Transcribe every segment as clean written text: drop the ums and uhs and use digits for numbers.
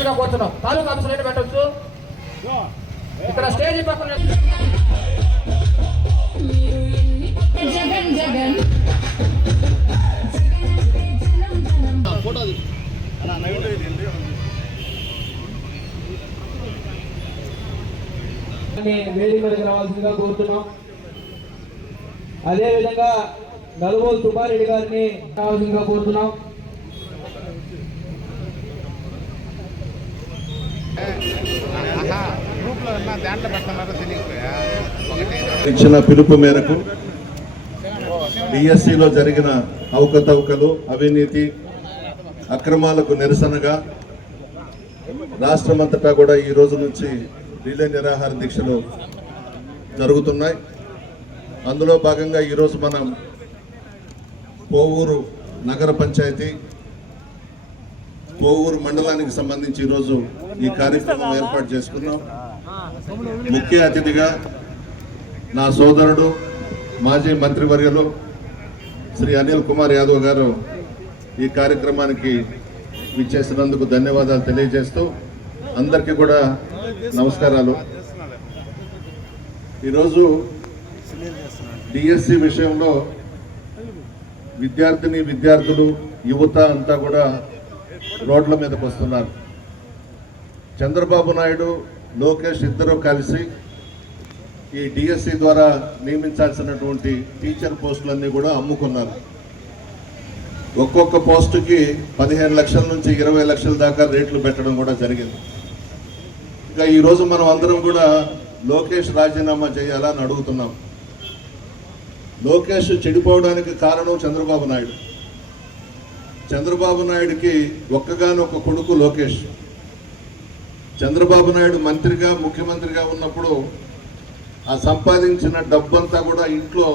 పెట్టాల్సిందిగా కోరుతున్నాం. తాలూకా ఆఫీసులు ఏంటి పెట్టవచ్చు ఇక్కడ స్టేజ్ పక్కన వేదిక మీదకి రావాల్సిందిగా కోరుతున్నాం. అదేవిధంగా నలుగోలు సుబ్బారెడ్డి గారిని రావాల్సిందిగా కోరుతున్నాం. ఇచ్చిన పిలుపు మేరకు డిఎస్సిలో జరిగిన అవకతవకలు, అవినీతి, అక్రమాలకు నిరసనగా రాష్ట్రమంతటా కూడా ఈ రోజు నుంచి రిలే నిరాహార దీక్షలు జరుగుతున్నాయి. అందులో భాగంగా ఈరోజు మనం కోవూరు నగర పంచాయతీ, కోవూరు మండలానికి సంబంధించి ఈరోజు ఈ కార్యక్రమం ఏర్పాటు చేసుకున్నాం. ముఖ్య అతిథిగా నా సోదరుడు మాజీ మంత్రివర్యులు శ్రీ అనిల్ కుమార్ యాదవ్ గారు ఈ కార్యక్రమానికి విచ్చేసినందుకు ధన్యవాదాలు తెలియజేస్తూ అందరికీ కూడా నమస్కారాలు. ఈరోజు డిఎస్సి విషయంలో విద్యార్థులు, యువత అంతా కూడా రోడ్ల మీదకి వస్తున్నారు. చంద్రబాబు నాయుడు, లోకేష్ ఇద్దరూ కలిసి ఈ డిఎస్సి ద్వారా నియమించాల్సినటువంటి టీచర్ పోస్టులన్నీ కూడా అమ్ముకున్నారు. ఒక్కొక్క పోస్టుకి 15 లక్షల నుంచి 20 లక్షల దాకా రేట్లు పెట్టడం కూడా జరిగింది. ఇంకా ఈరోజు మనం అందరం కూడా లోకేష్ రాజీనామా చేయాలని అడుగుతున్నాం. లోకేష్ చెడిపోవడానికి కారణం చంద్రబాబు నాయుడు. చంద్రబాబు నాయుడికి ఒక్కగానొక్క కొడుకు లోకేష్. చంద్రబాబు నాయుడు మంత్రిగా, ముఖ్యమంత్రిగా ఉన్నప్పుడు ఆ సంపాదించిన డబ్బంతా కూడా ఇంట్లో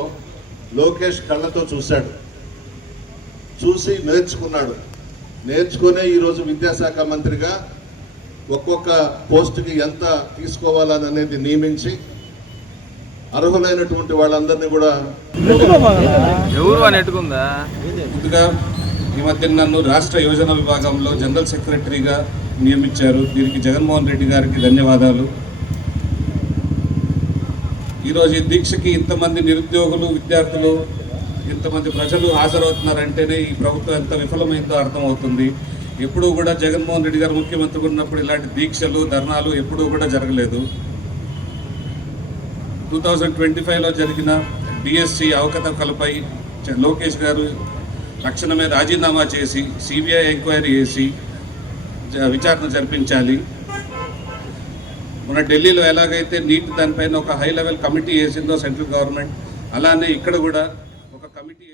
లోకేష్ కళ్ళతో చూశాడు, చూసి నేర్చుకున్నాడు. నేర్చుకునే ఈరోజు విద్యాశాఖ మంత్రిగా ఒక్కొక్క పోస్టుకి ఎంత తీసుకోవాలని అనేది నియమించి అర్హులైనటువంటి వాళ్ళందరినీ కూడా ముందుగా ఈ మధ్య నన్ను రాష్ట్ర యోజన విభాగంలో జనరల్ సెక్రటరీగా నియమించారు. దీనికి జగన్మోహన్ రెడ్డి గారికి ధన్యవాదాలు. ఈరోజు ఈ దీక్షకి ఇంతమంది నిరుద్యోగులు, విద్యార్థులు, ఇంతమంది ప్రజలు హాజరవుతున్నారంటేనే ఈ ప్రభుత్వం ఎంత విఫలమైందో అర్థమవుతుంది. ఎప్పుడూ కూడా జగన్మోహన్ రెడ్డి గారు ముఖ్యమంత్రిగా ఉన్నప్పుడు ఇలాంటి దీక్షలు, ధర్నాలు ఎప్పుడూ కూడా జరగలేదు. 2025లో జరిగిన డిఎస్సి అవకతవకలపై లోకేష్ గారు తక్షణమే రాజీనామా చేసి సిబిఐ ఎంక్వైరీ చేసి విచారణ జరిపించాలి. మన ఢిల్లీలో ఎలాగైతే నీట్ దానిపైన ఒక హై లెవెల్ కమిటీ వేసిందో సెంట్రల్ గవర్నమెంట్, అలానే ఇక్కడ కూడా ఒక కమిటీ